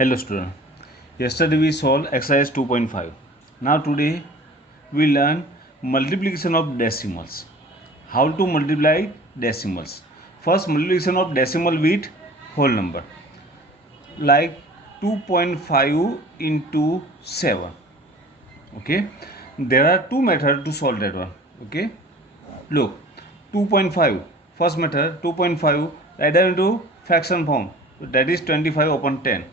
Hello student. Yesterday we solved exercise 2.5. Now today we learn multiplication of decimals. How to multiply decimals. First, multiplication of decimal with whole number. Like 2.5 into 7. Okay. There are two methods to solve that one. Okay. Look, 2.5. First method 2.5 write down into fraction form. That is 25 upon 10.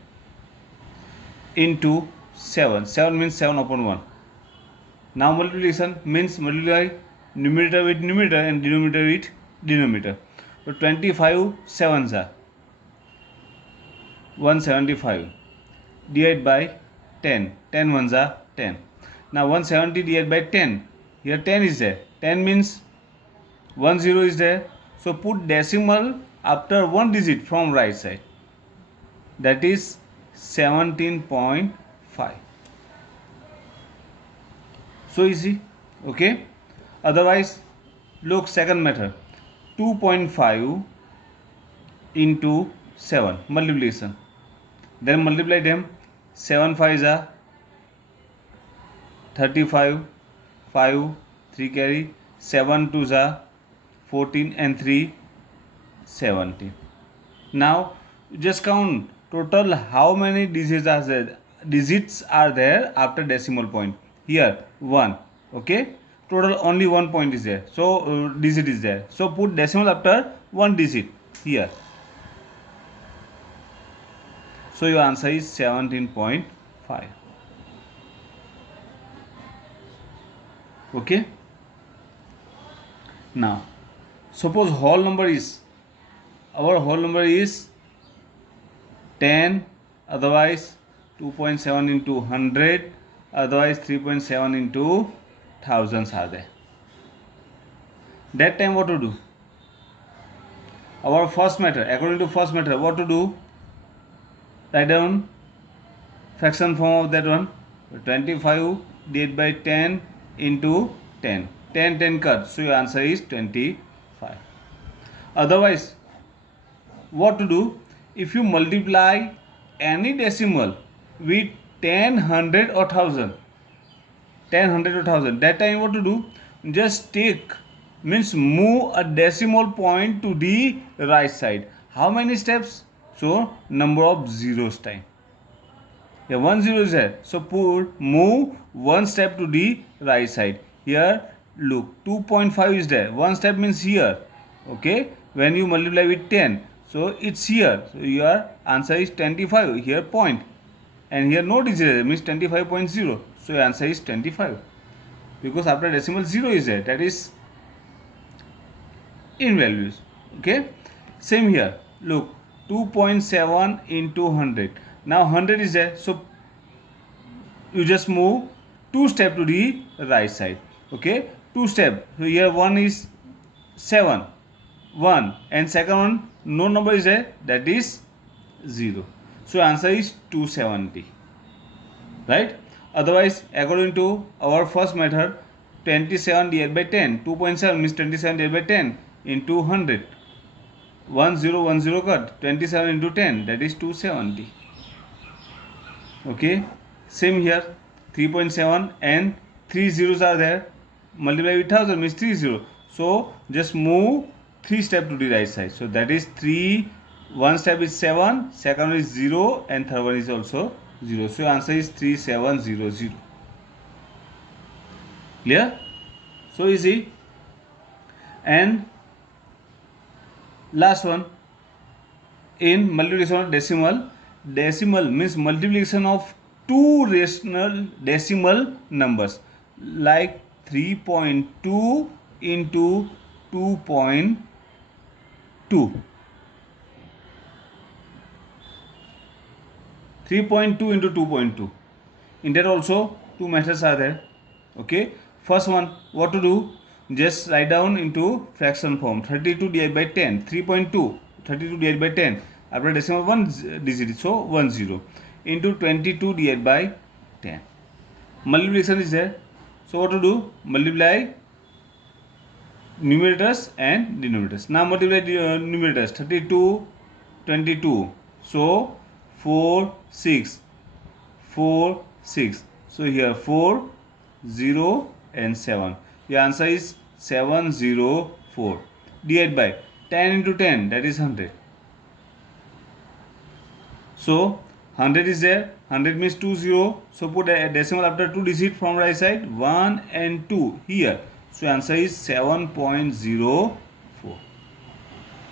Into 7. 7 means 7 upon 1. Now multiplication means multiply numerator with numerator and denominator with denominator. So 25 sevens are 175 divided by 10. 10 ones are 10. Now 170 divided by 10. Here 10 is there. 10 means 1 0 is there. So put decimal after one digit from right side. That is 17.5. So easy. Okay. Otherwise, look, second method 2.5 into 7 multiplication. Then multiply them. 7 5s are 35, 5 3 carry, 7 2s are 14 and 3 17. Now just count total how many digits are there after decimal point. Here 1. Okay, total only 1 point is there, so digit is there, so put decimal after one digit here. So your answer is 17.5. okay. Now suppose whole number is, our whole number is 10, otherwise 2.7 into 100, otherwise 3.7 into thousands are there. That time what to do? Our first method, according to first method, what to do? Write down fraction form of that one. 25 divided by 10 into 10. 10 10 cut, so your answer is 25. Otherwise what to do? If you multiply any decimal with 10, 100 or 1000, 10, 100 or 1000, that time what to do? Just take, means move a decimal point to the right side. How many steps? So number of zeros time. Yeah, 1 0 is there, so move one step to the right side. Here look, 2.5 is there, one step means here. Okay, when you multiply with 10, so it's here, so your answer is 25. Here point, and here no digit means 25.0, so your answer is 25, because after decimal 0 is there, that is in values. Okay, same here. Look, 2.7 into 100. Now 100 is there, so you just move two step to the right side. Okay, two step. So here one is 7, 1, and second one no number is there, that is 0. So answer is 270. Right? Otherwise, according to our first method, 27 divided by 10, 2.7 means 27 divided by 10 into 100. 1 0 1 0 cut, 27 into 10, that is 270. Okay, same here, 3.7 and 3 zeros are there, multiply with 1000 means 30, so just move 3 step to the right side, so that is 3, one step is 7, second one is 0, and third one is also 0, so answer is 3700. Clear? So easy. And last one, in multiplication of decimal. Decimal means multiplication of two rational decimal numbers, like 3.2 into 2.2. 3.2 into 2.2. In that also two methods are there. Okay, first one, what to do? Just write down into fraction form. 32 divided by 10, 3.2, 32 divided by 10, after decimal one digit, so 1 0, into 22 divided by 10. Multiplication is there, so what to do? Multiply numerators and denominators. Now multiply numerators. 32 22, so 4 6 4 6. So here 4 0 and 7. The answer is 704. Divide by 10 into 10, that is 100. So 100 is there, 100 means 20. So put a decimal after 2 digit from right side, 1 and 2 here. So answer is 7.04.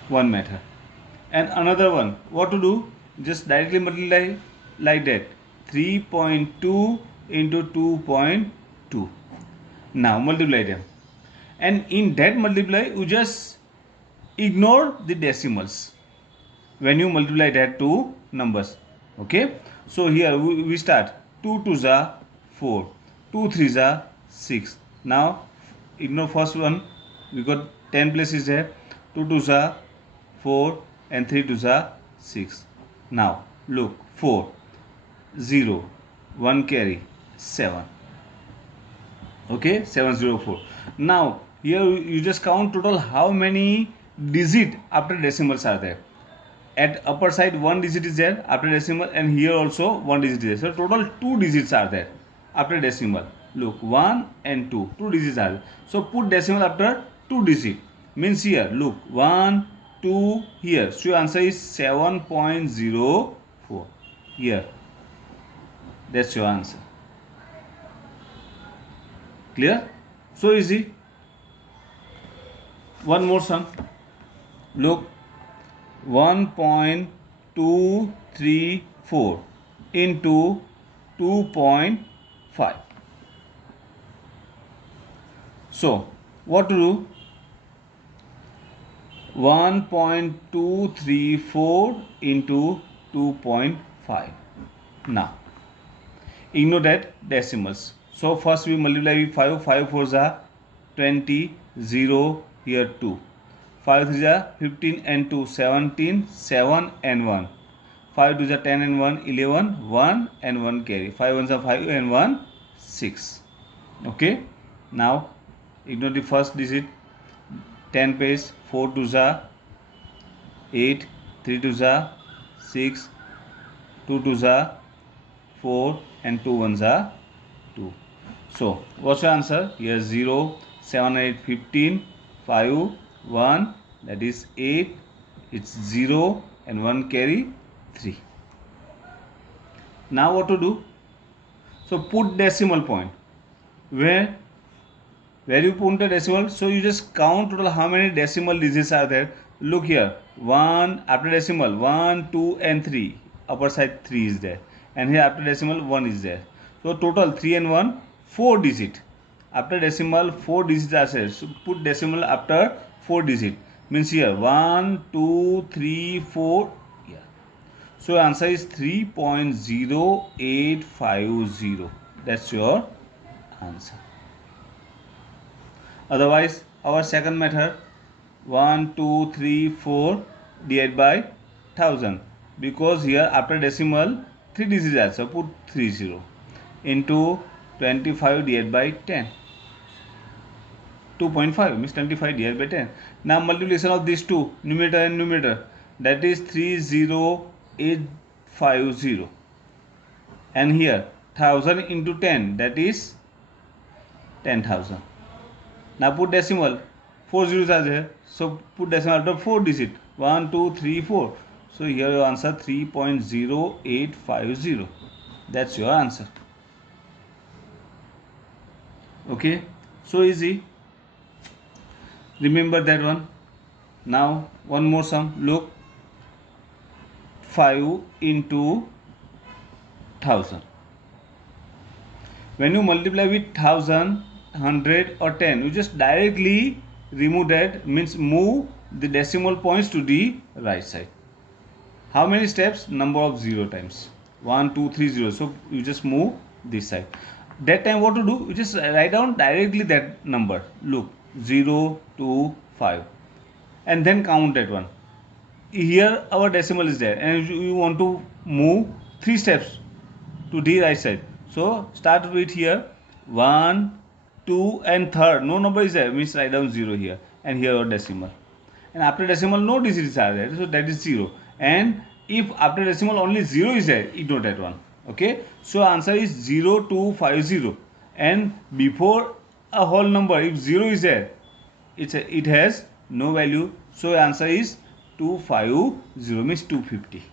One method. And another one, what to do? Just directly multiply like that. 3.2 into 2.2. Now multiply them. And in that multiply, you just ignore the decimals when you multiply that two numbers. Okay. So here we start 2 2s are 4, 2 3s are 6. Now ignore first one. We got 10 places there. 2 2s are 4 and 3 2s are 6. Now look, 4 0 1 carry 7. Okay, 704. Now here you just count total how many digit after decimals are there. At upper side 1 digit is there after decimal, and here also 1 digit is there. So total 2 digits are there after decimal. Look, 1 and 2 digits are there. So put decimal after 2 digit. Means here look, 1 2 here. So your answer is 7.04 here. That's your answer. Clear? So easy. One more sum. Look, 1.234 into 2.5. So what to do? 1.234 into 2.5. Now ignore that decimals. So first we multiply with 5. 5 4s are 20, 0 here 2. 5 3s are 15 and 2, 17, 7 and 1. 5 2s are 10 and 1, 11, 1 and 1 carry. 5 1s are 5 and 1, 6. Okay. Now ignore the first digit. 10 page, 4 2s are 8, 3 2s are 6, 2 2s are 4 and 2 1s are 2. So what's your answer? Here 0, 7 8 15, 5 1, that is 8. It's 0 and 1 carry 3. Now what to do? So put decimal point. Where you put the decimal, so you just count total how many decimal digits are there. Look here, 1 after decimal, 1 2 and 3, upper side 3 is there, and here after decimal 1 is there. So total 3 and 1 4 digit. After decimal 4 digits are there. So put decimal after 4 digit. Means here 1 2 3 4. Yeah. So answer is 3.0850. That's your answer. Otherwise, our second method, 1 2 3 4 divided by 1000, because here after decimal 3 digits are, so put 30 into 25 divided by 10. 2.5 means 25 divided by 10. Now multiplication of these two, numerator and numerator, that is 30850, and here 1000 into 10, that is 10,000. Now put decimal, 4 zeros are there, so put decimal after 4 digit, 1 2 3 4. So here your answer 3.0850. That's your answer. Okay, so easy. Remember that one. Now one more sum. Look, 5 into 1000. When you multiply with 1000, 100 or 10, you just directly remove that, means move the decimal points to the right side. How many steps? Number of 0 times. 1 2 3 0. So you just move this side. That time what to do? You just write down directly that number. Look, 0 2 5, and then count that one. Here our decimal is there, and you want to move 3 steps to the right side. So start with here 1 2 and third no number is there, means write down 0 here, and here our decimal, and after decimal no digits are there, so that is 0, and If after decimal only 0 is there, ignore that one. Okay, so answer is 0250, and before a whole number, if 0 is there, it has no value, so answer is 250, means 250.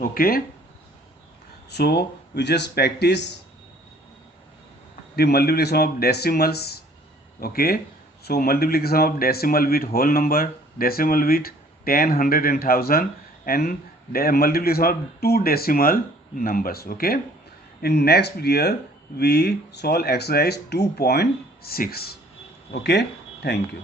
Okay, so we just practice the multiplication of decimals. Okay, so multiplication of decimal with whole number, decimal with 10, 100 and 1000, and the multiplication of two decimal numbers. Okay, in next video we solve exercise 2.6. Okay, thank you.